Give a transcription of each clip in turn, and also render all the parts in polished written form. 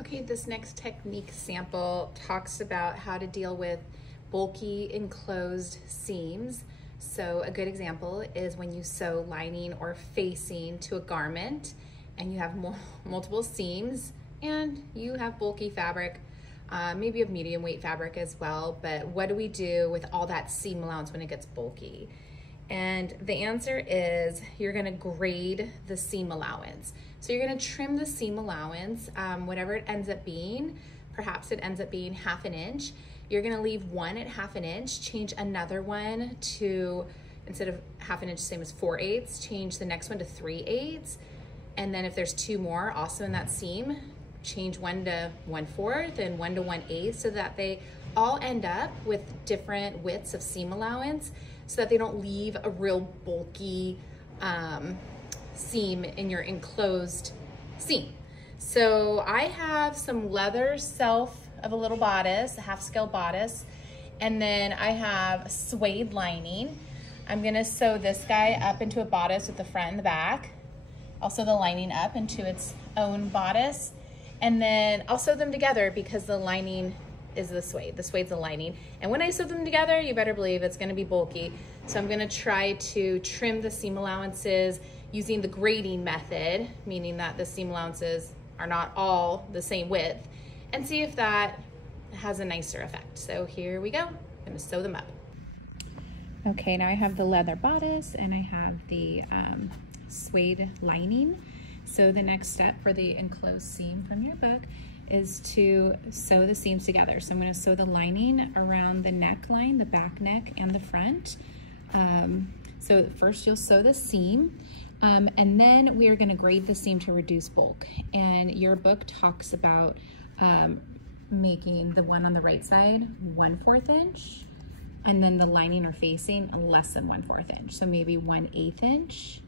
Okay, this next technique sample talks about how to deal with bulky enclosed seams. So a good example is when you sew lining or facing to a garment and you have multiple seams and you have bulky fabric, maybe you have medium weight fabric as well, but what do we do with all that seam allowance when it gets bulky? And the answer is you're gonna grade the seam allowance. So you're gonna trim the seam allowance, whatever it ends up being. Perhaps it ends up being 1/2 inch. You're gonna leave one at 1/2 inch, change another one to, instead of 1/2 inch, same as 4/8, change the next one to 3/8. And then if there's two more also in that seam, change one to 1/4 and one to 1/8 so that they all end up with different widths of seam allowance so that they don't leave a real bulky seam in your enclosed seam. So I have some leather self of a little bodice, a 1/2 scale bodice, and then I have suede lining. I'm gonna sew this guy up into a bodice with the front and the back. I'll sew the lining up into its own bodice, and then I'll sew them together because the lining is the suede's the lining. And when I sew them together, you better believe it's gonna be bulky. So I'm gonna try to trim the seam allowances using the grading method, meaning that the seam allowances are not all the same width, and see if that has a nicer effect. So here we go, I'm gonna sew them up. Okay, now I have the leather bodice and I have the suede lining. So the next step for the enclosed seam from your book is to sew the seams together. So I'm gonna sew the lining around the neckline, the back neck and the front. So first you'll sew the seam, and then we are gonna grade the seam to reduce bulk. And your book talks about making the one on the right side 1/4 inch, and then the lining or facing less than 1/4 inch, so maybe 1/8 inch.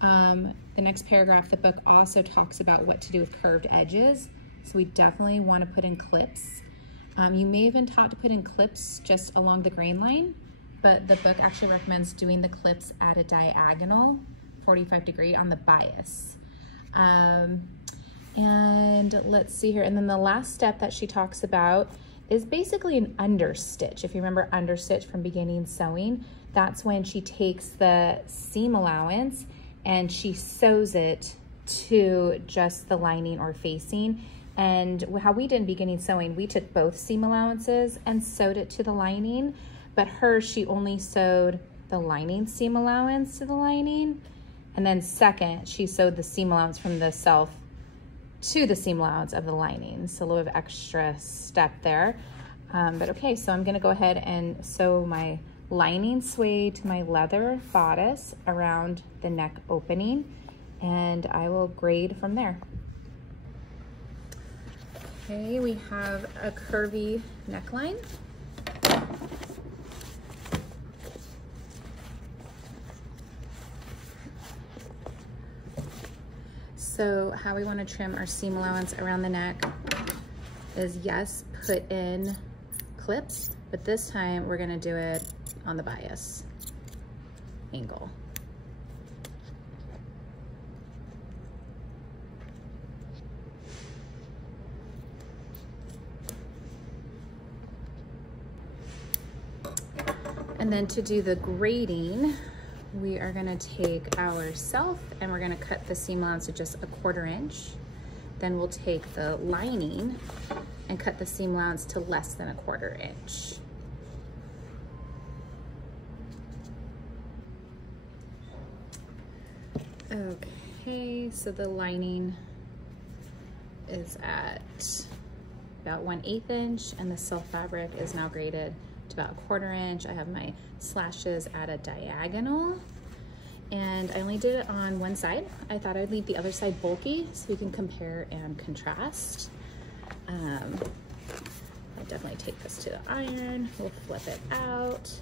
The next paragraph, the book also talks about what to do with curved edges. So we definitely want to put in clips. You may have been taught to put in clips just along the grain line, but the book actually recommends doing the clips at a diagonal, 45 degree on the bias. And let's see here. And then the last step that she talks about is basically an understitch. If you remember understitch from beginning sewing, that's when she takes the seam allowance and she sews it to just the lining or facing. And how we did in beginning sewing, we took both seam allowances and sewed it to the lining, but she only sewed the lining seam allowance to the lining, and then second, she sewed the seam allowance from the self to the seam allowance of the lining. So a little bit of extra step there. But okay, so I'm gonna go ahead and sew my lining suede to my leather bodice around the neck opening, and I will grade from there. Okay, we have a curvy neckline. So how we want to trim our seam allowance around the neck is, yes, put in clips, but this time we're going to do it on the bias angle. And then to do the grading, we are gonna take our self and we're gonna cut the seam allowance to just 1/4 inch. Then we'll take the lining and cut the seam allowance to less than 1/4 inch. Okay, so the lining is at about 1/8 inch and the self fabric is now graded to about 1/4 inch. I have my slashes at a diagonal, and I only did it on one side. I thought I'd leave the other side bulky so we can compare and contrast. I'll definitely take this to the iron. We'll flip it out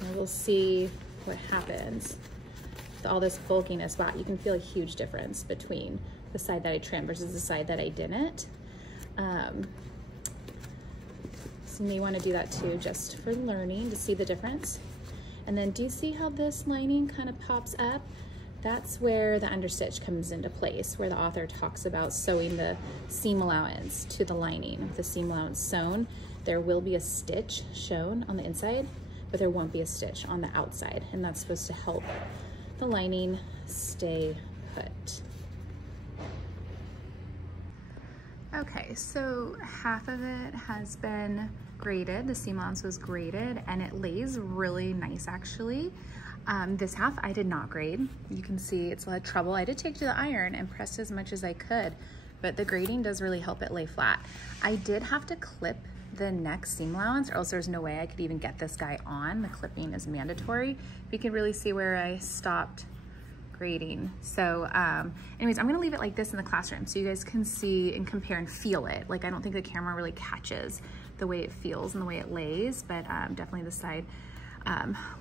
and we'll see what happens with all this bulkiness. Wow, you can feel a huge difference between the side that I trimmed versus the side that I didn't. So you may want to do that too, just for learning, to see the difference. And then do you see how this lining kind of pops up? that's where the understitch comes into place, where the author talks about sewing the seam allowance to the lining. With the seam allowance sewn, there will be a stitch shown on the inside, but there won't be a stitch on the outside, and that's supposed to help the lining stay put. Okay, so half of it has been graded. The seam allowance was graded, and it lays really nice actually. This half I did not grade. You can see it's a lot of trouble. I did take to the iron and press as much as I could, but the grading does really help it lay flat. I did have to clip the neck seam allowance, or else there's no way I could even get this guy on. The clipping is mandatory. You can really see where I stopped grading. So anyways, I'm gonna leave it like this in the classroom so you guys can see and compare and feel it. Like, I don't think the camera really catches the way it feels and the way it lays, but definitely this side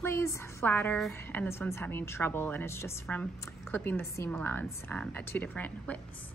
lays flatter, and this one's having trouble, and it's just from clipping the seam allowance at 2 different widths.